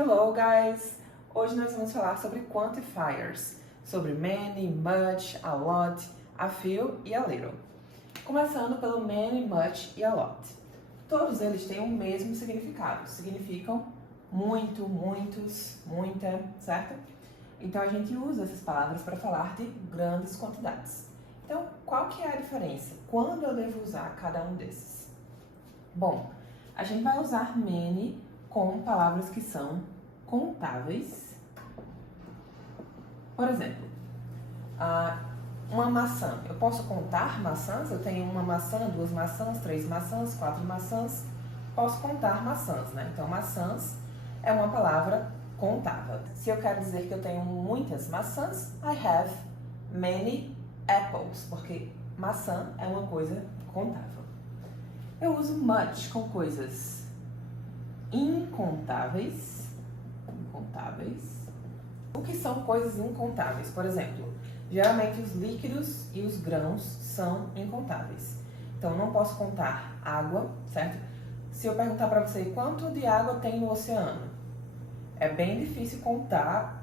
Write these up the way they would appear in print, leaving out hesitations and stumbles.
Hello guys! Hoje nós vamos falar sobre quantifiers, sobre many, much, a lot, a few e a little. Começando pelo many, much e a lot. Todos eles têm o mesmo significado, significam muito, muitos, muita, certo? Então a gente usa essas palavras para falar de grandes quantidades. Então, qual que é a diferença? Quando eu devo usar cada um desses? Bom, a gente vai usar many com palavras que são contáveis. Por exemplo, uma maçã. Eu posso contar maçãs? Eu tenho uma maçã, duas maçãs, três maçãs, quatro maçãs. Posso contar maçãs, né? Então, maçãs é uma palavra contável. Se eu quero dizer que eu tenho muitas maçãs, I have many apples, porque maçã é uma coisa contável. Eu uso much com coisas incontáveis. O que são coisas incontáveis? Por exemplo, geralmente os líquidos e os grãos são incontáveis. Então, não posso contar água, certo? Se eu perguntar para você quanto de água tem no oceano, é bem difícil contar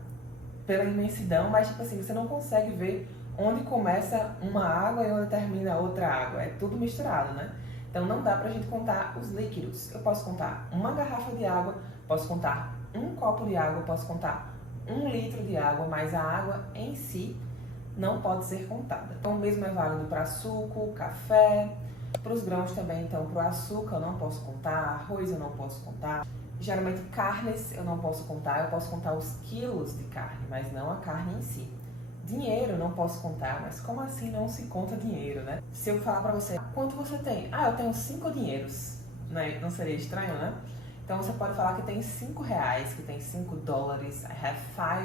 pela imensidão, mas tipo assim, você não consegue ver onde começa uma água e onde termina outra água. É tudo misturado, né? Então não dá pra gente contar os líquidos. Eu posso contar uma garrafa de água, posso contar um copo de água, posso contar 1 litro de água, mas a água em si não pode ser contada. Então o mesmo é válido para suco, café, para os grãos também. Então para o açúcar eu não posso contar, arroz eu não posso contar. Geralmente carnes eu não posso contar, eu posso contar os quilos de carne, mas não a carne em si. Dinheiro eu não posso contar, mas como assim não se conta dinheiro, né? Se eu falar pra você, quanto você tem? Eu tenho 5 dinheiros, né? Não seria estranho, né? Então você pode falar que tem 5 reais, que tem 5 dólares, I have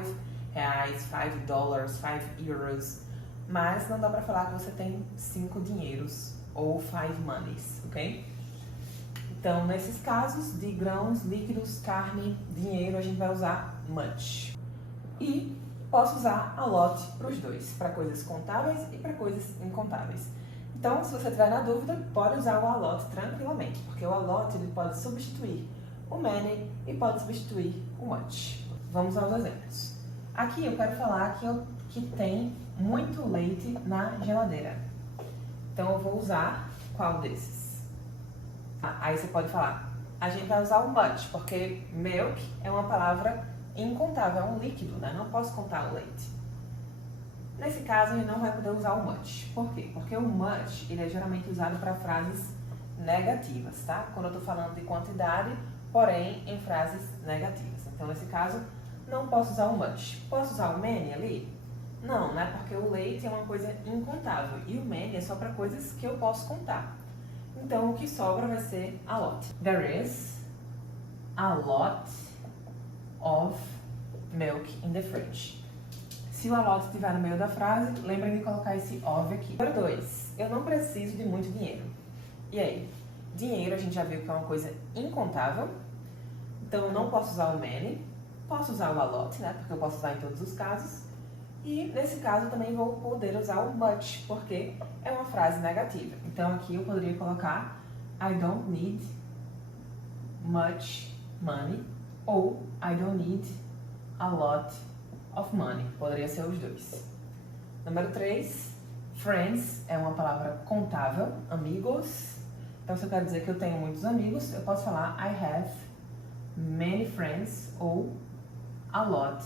5 reais, 5 dólares, 5 euros, mas não dá pra falar que você tem 5 dinheiros ou 5 monies, ok? Então, nesses casos de grãos, líquidos, carne, dinheiro, a gente vai usar much. E posso usar a lot para os dois, para coisas contáveis e para coisas incontáveis. Então, se você tiver na dúvida, pode usar o a lot tranquilamente, porque o a lot ele pode substituir o many e pode substituir o much. Vamos aos exemplos. Aqui eu quero falar que tem muito leite na geladeira. Então, eu vou usar qual desses? Aí você pode falar, a gente vai usar o much, porque milk é uma palavra incontável, é um líquido, né? Não posso contar o leite. Nesse caso, a gente não vai poder usar o much. Por quê? Porque o much, ele é geralmente usado para frases negativas, tá? Quando eu tô falando de quantidade, porém em frases negativas. Então, nesse caso, não posso usar o much. Posso usar o many ali? Não, né? Porque o leite é uma coisa incontável e o many é só para coisas que eu posso contar. Então, o que sobra vai ser a lot. There is a lot of milk in the fridge. Se o a lot estiver no meio da frase, lembrem de colocar esse of aqui. Número 2. Eu não preciso de muito dinheiro. E aí? Dinheiro a gente já viu que é uma coisa incontável. Então, eu não posso usar o many. Posso usar o a lot, né? Porque eu posso usar em todos os casos. E nesse caso eu também vou poder usar o much, porque é uma frase negativa. Então aqui eu poderia colocar I don't need much money ou I don't need a lot of money. Poderia ser os dois. Número 3, friends é uma palavra contável, amigos. Então se eu quero dizer que eu tenho muitos amigos, eu posso falar I have many friends ou a lot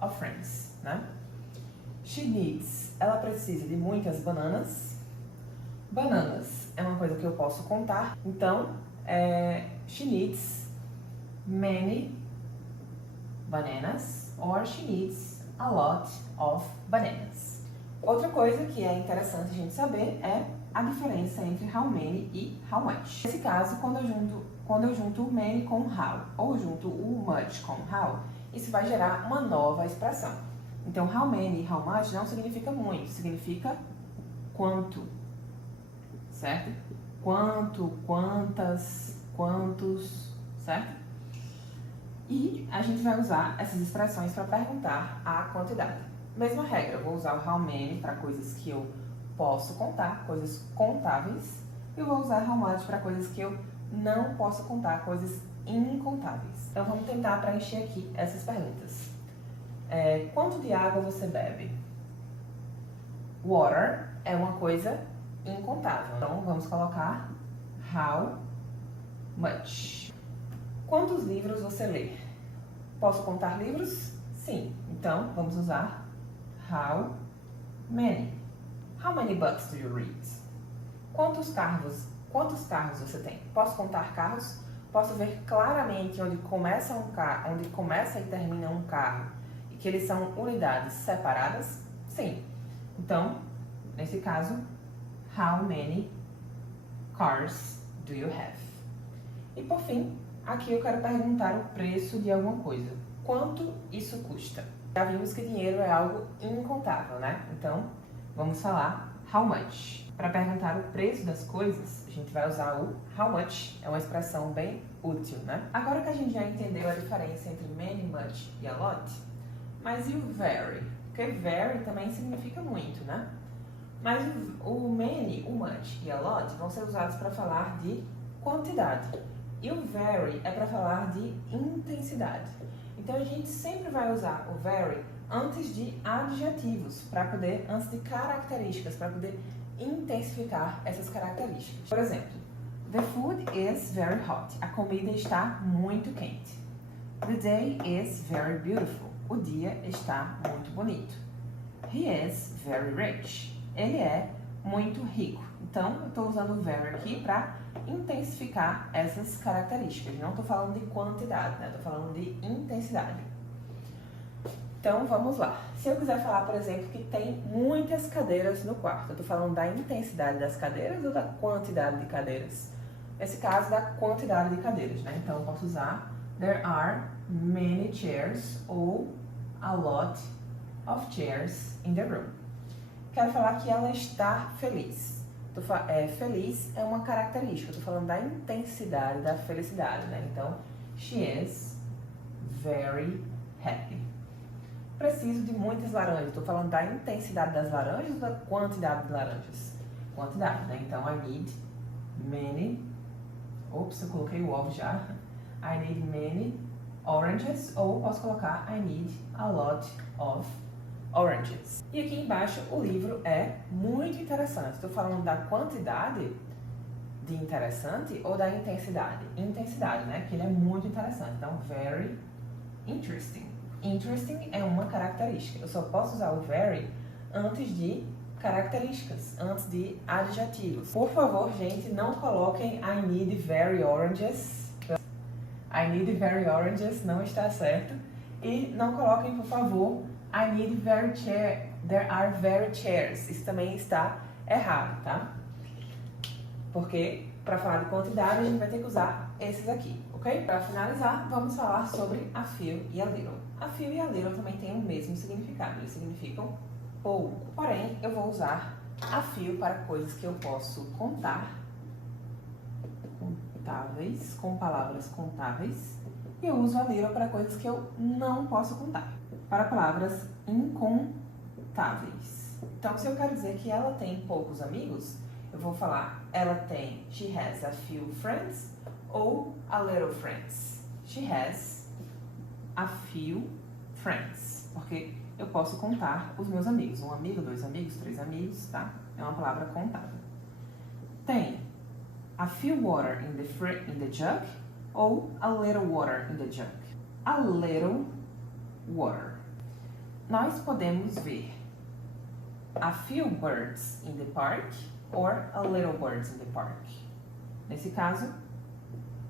of friends, né? She needs, ela precisa de muitas bananas. Bananas é uma coisa que eu posso contar. Então, she needs many bananas or she needs a lot of bananas. Outra coisa que é interessante a gente saber é a diferença entre how many e how much. Nesse caso, quando eu junto o many com how ou junto o much com how, isso vai gerar uma nova expressão. Então, how many e how much não significa muito, significa quanto, certo? Quanto, quantas, quantos, certo? E a gente vai usar essas expressões para perguntar a quantidade. Mesma regra, eu vou usar o how many para coisas que eu posso contar, coisas contáveis, e eu vou usar how much para coisas que eu não posso contar, coisas incontáveis. Então vamos tentar preencher aqui essas perguntas. Quanto de água você bebe? Water é uma coisa incontável. Então vamos colocar how much. Quantos livros você lê? Posso contar livros? Sim. Então vamos usar how many. How many books do you read? Quantos carros você tem? Posso contar carros? Posso ver claramente onde começa e termina um carro e que eles são unidades separadas? Sim. Então, nesse caso, how many cars do you have? E por fim, aqui eu quero perguntar o preço de alguma coisa. Quanto isso custa? Já vimos que dinheiro é algo incontável, né? Então, vamos falar how much. Para perguntar o preço das coisas, a gente vai usar o how much. É uma expressão bem útil, né? Agora que a gente já entendeu a diferença entre many, much e a lot, mas e o very? Porque very também significa muito, né? Mas o many, o much e a lot vão ser usados para falar de quantidade. E o very é para falar de intensidade. Então a gente sempre vai usar o very antes de adjetivos, antes de características, para poder intensificar essas características. Por exemplo, the food is very hot. A comida está muito quente. The day is very beautiful. O dia está muito bonito. He is very rich. Ele é muito rico. Então, eu estou usando o very aqui para intensificar essas características. Não estou falando de quantidade, né? Estou falando de intensidade. Então, vamos lá. Se eu quiser falar, por exemplo, que tem muitas cadeiras no quarto, eu estou falando da intensidade das cadeiras ou da quantidade de cadeiras? Nesse caso, da quantidade de cadeiras, né? Então, eu posso usar there are many chairs ou a lot of chairs in the room. Quero falar que ela está feliz. Feliz é uma característica. Estou falando da intensidade da felicidade, né? Então, she is very happy. Preciso de muitas laranjas. Estou falando da intensidade das laranjas ou da quantidade de laranjas? Quantidade, né? Então, I need many. Ops, eu coloquei o ovo já. I need many oranges. Ou posso colocar I need a lot of oranges. E aqui embaixo o livro é muito interessante. Estou falando da quantidade de interessante ou da intensidade? Intensidade, né? Que ele é muito interessante. Então, very interesting. Interesting é uma característica. Eu só posso usar o very antes de características, antes de adjetivos. Por favor, gente, não coloquem I need very oranges. I need very oranges não está certo. E não coloquem, por favor, I need very chair. There are very chairs. Isso também está errado, tá? Porque para falar de quantidade a gente vai ter que usar esses aqui, ok? Para finalizar, vamos falar sobre a few e a little. A few e a little também têm o mesmo significado. Eles significam pouco. Porém, eu vou usar a few para coisas que eu posso contar, contáveis, com palavras contáveis. E eu uso a little para coisas que eu não posso contar, para palavras incontáveis. Então, se eu quero dizer que ela tem poucos amigos, eu vou falar she has a few friends ou a little friends. She has a few friends, porque eu posso contar os meus amigos. Um amigo, dois amigos, três amigos, tá? É uma palavra contável. Tem a few water in the jug ou a little water in the jug. A little water. Nós podemos ver a few birds in the park or a little birds in the park. Nesse caso,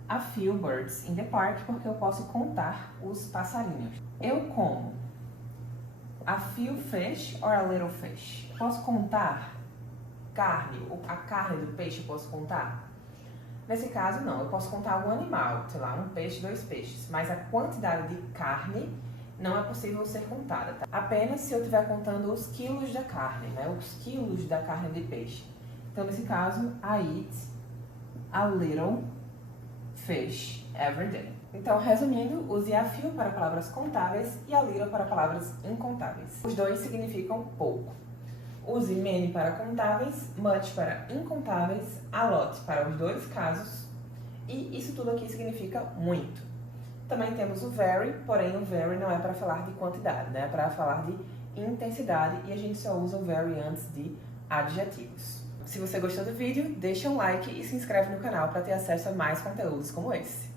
a few birds in the park, porque eu posso contar os passarinhos. Eu como a few fish or a little fish. Posso contar carne, a carne do peixe eu posso contar? Nesse caso, não. Eu posso contar algum animal, sei lá, um peixe, dois peixes. Mas a quantidade de carne não é possível ser contada, tá? Apenas se eu estiver contando os quilos da carne, né? Os quilos da carne de peixe. Então, nesse caso, I eat a little fish every day. Então, resumindo, use a few para palavras contáveis e a little para palavras incontáveis. Os dois significam pouco. Use many para contáveis, much para incontáveis, a lot para os dois casos e isso tudo aqui significa muito. Também temos o very, porém o very não é para falar de quantidade, né? É para falar de intensidade e a gente só usa o very antes de adjetivos. Se você gostou do vídeo, deixa um like e se inscreve no canal para ter acesso a mais conteúdos como esse.